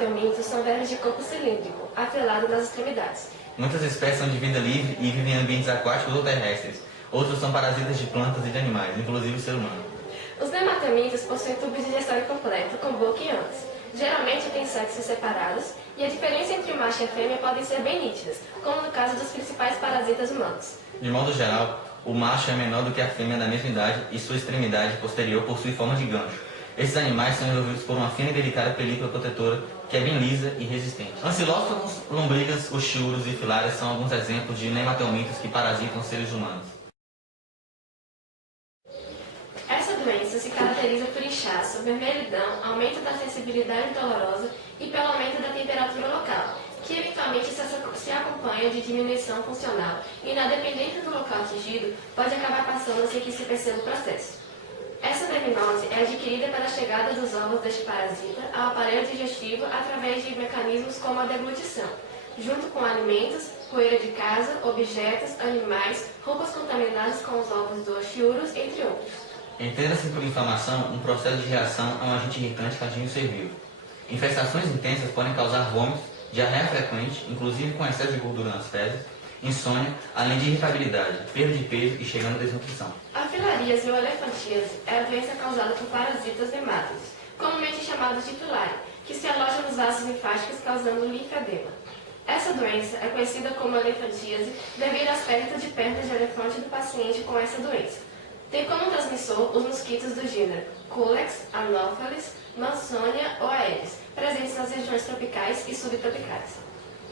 nematelmintos são vermes de corpo cilíndrico, atrelado nas extremidades. Muitas espécies são de vida livre e vivem em ambientes aquáticos ou terrestres. Outros são parasitas de plantas e de animais, inclusive o ser humano. Os nematelmintos possuem tubo digestório completo, com boca e ânus. Geralmente têm sexos separados e a diferença entre o macho e a fêmea podem ser bem nítidas, como no caso dos principais parasitas humanos. De modo geral, o macho é menor do que a fêmea da mesma idade e sua extremidade posterior possui forma de gancho. Esses animais são envolvidos por uma fina e delicada película protetora que é bem lisa e resistente. Ancilóstomos, lombrigas, oxiúros e filárias são alguns exemplos de nematelmintos que parasitam seres humanos. Essa doença se caracteriza por inchaço, vermelhidão, aumento da sensibilidade dolorosa e pelo aumento da temperatura local, que eventualmente se acompanha de diminuição funcional e, na dependência do local atingido, pode acabar passando sem que se perceba o processo. Essa verminose é adquirida pela chegada dos ovos deste parasita ao aparelho digestivo através de mecanismos como a deglutição, junto com alimentos, poeira de casa, objetos, animais, roupas contaminadas com os ovos dos oxiúros, entre outros. Entenda-se por inflamação um processo de reação a um agente irritante que atinge o ser vivo. Infestações intensas podem causar vômitos, diarreia frequente, inclusive com excesso de gordura nas fezes, insônia, além de irritabilidade, perda de peso e chegando à desnutrição. A filaríase ou elefantíase é a doença causada por parasitas nemátodes, comumente chamados de filária, que se alojam nos vasos linfáticos causando linfedema. Essa doença é conhecida como elefantíase devido às perdas de pernas de elefante do paciente com essa doença. Tem como transmissor os mosquitos do gênero Culex, Anopheles, Mansonia ou Aedes, presentes nas regiões tropicais e subtropicais.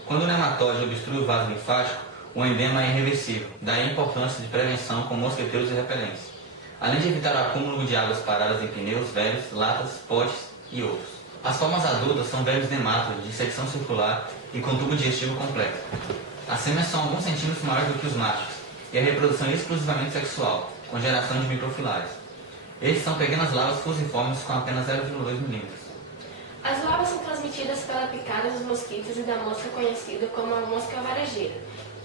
Quando o nematóide obstrui o vaso linfático, o edema é irreversível, daí a importância de prevenção com mosqueteiros e repelentes, além de evitar o acúmulo de águas paradas em pneus velhos, latas, potes e outros. As formas adultas são vermes nemátodes de secção circular e com tubo digestivo completo. As fêmeas são alguns centímetros maiores do que os machos, e a reprodução é exclusivamente sexual, com geração de microfilárias. Estes são pequenas larvas fusiformes com apenas 0,2 milímetros. As larvas são transmitidas pela picada dos mosquitos e da mosca conhecida como a mosca varejeira.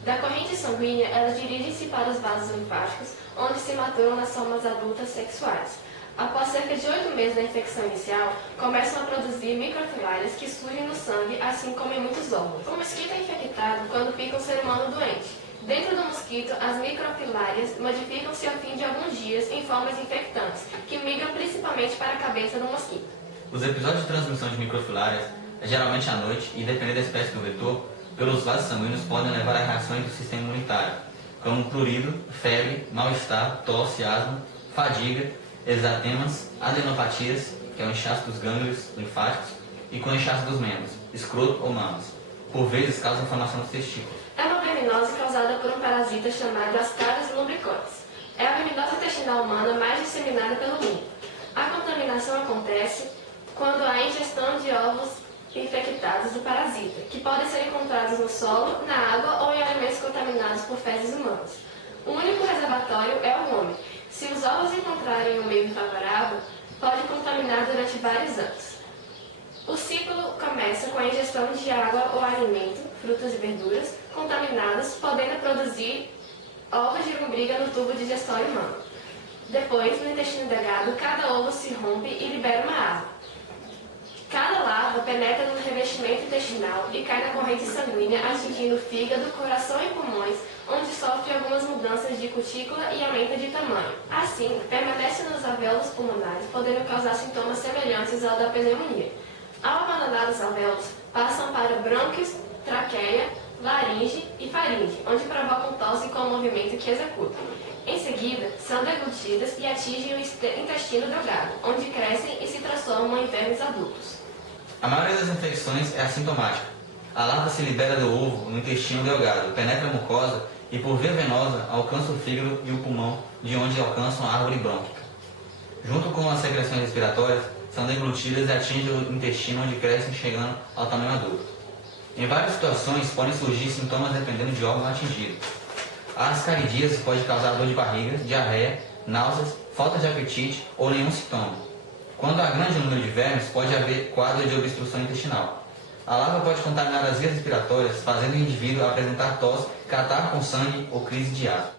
Da corrente sanguínea, elas dirigem-se para os vasos linfáticos, onde se maturam nas formas adultas sexuais. Após cerca de 8 meses da infecção inicial, começam a produzir microfilárias que surgem no sangue, assim como em muitos órgãos. O mosquito é infectado quando pica um ser humano doente. Dentro do mosquito, as microfilárias modificam-se ao fim de alguns dias em formas infectantes, que migram principalmente para a cabeça do mosquito. Os episódios de transmissão de microfilárias, geralmente à noite e dependendo da espécie do vetor, pelos vasos sanguíneos podem levar a reações do sistema imunitário, como prurido, febre, mal-estar, tosse, asma, fadiga, exatemas, adenopatias, que é o inchaço dos gânglios linfáticos, e com inchaço dos membros, escroto ou mamas. Por vezes causa inflamação dos testículos. É uma verminose causada por um parasita chamado Ascaris lumbricoides. É a verminose intestinal humana mais disseminada pelo mundo. A contaminação acontece quando há ingestão de ovos infectados do parasita, que podem ser encontrados no solo, na água ou em alimentos contaminados por fezes humanas. O único reservatório é o homem. Se os ovos encontrarem um meio favorável, pode contaminar durante vários anos. O ciclo começa com a ingestão de água ou alimento, frutas e verduras, contaminados, podendo produzir ovos de lombriga no tubo digestório humano. Depois, no intestino delgado, cada ovo se rompe e libera uma asa. Cada larva penetra no revestimento intestinal e cai na corrente sanguínea, atingindo o fígado, coração e pulmões, onde sofre algumas mudanças de cutícula e aumenta de tamanho. Assim, permanece nos alvéolos pulmonares, podendo causar sintomas semelhantes ao da pneumonia. Ao abandonar os alvéolos, passam para brônquios, traqueia, laringe e faringe, onde provocam tosse com o movimento que executam. Em seguida, são deglutidas e atingem o intestino delgado, onde crescem e se transformam em vermes adultos. A maioria das infecções é assintomática. A larva se libera do ovo no intestino delgado, penetra a mucosa e, por via venosa, alcança o fígado e o pulmão, de onde alcançam a árvore brônquica. Junto com as secreções respiratórias, são deglutidas e atingem o intestino, onde crescem, chegando ao tamanho adulto. Em várias situações, podem surgir sintomas dependendo de órgão atingido. A ascaridíase pode causar dor de barriga, diarreia, náuseas, falta de apetite ou nenhum sintoma. Quando há grande número de vermes, pode haver quadro de obstrução intestinal. A larva pode contaminar as vias respiratórias, fazendo o indivíduo apresentar tosse, catarro com sangue ou crise de asma.